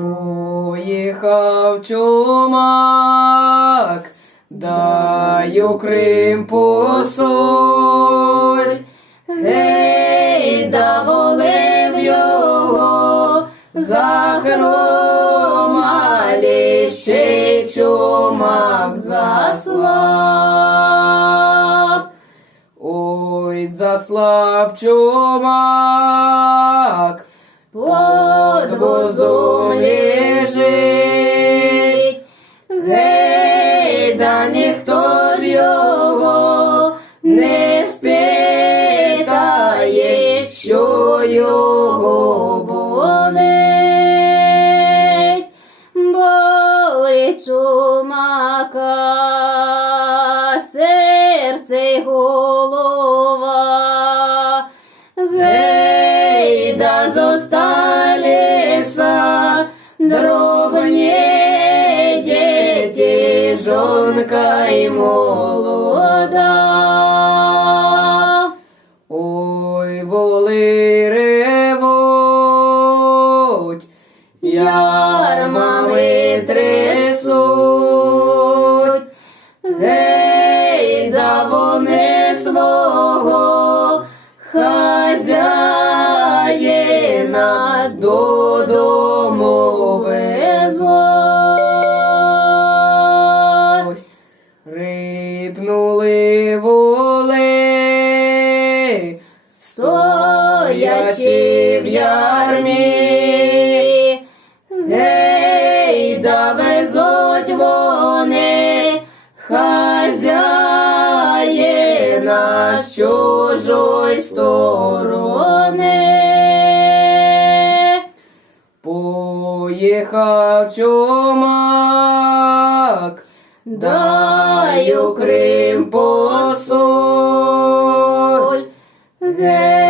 Поїхав чумак, даю Крим посоль. Гей, да волив його, захромалі ще чумак заслаб. Ой, заслаб чумак, под возом лежить. Гей, да ніхто ж його не спитає, що його болить. Болить чумака, серце й діти, жонка й молода. Ой, воли ревуть, ярмами трясуть. Гей, да вони свого хазяїна додому плачів ярмі, гей, да везуть вони, хазяїна з чужої сторони, поїхав чумак, дай Крим посоль. Гей,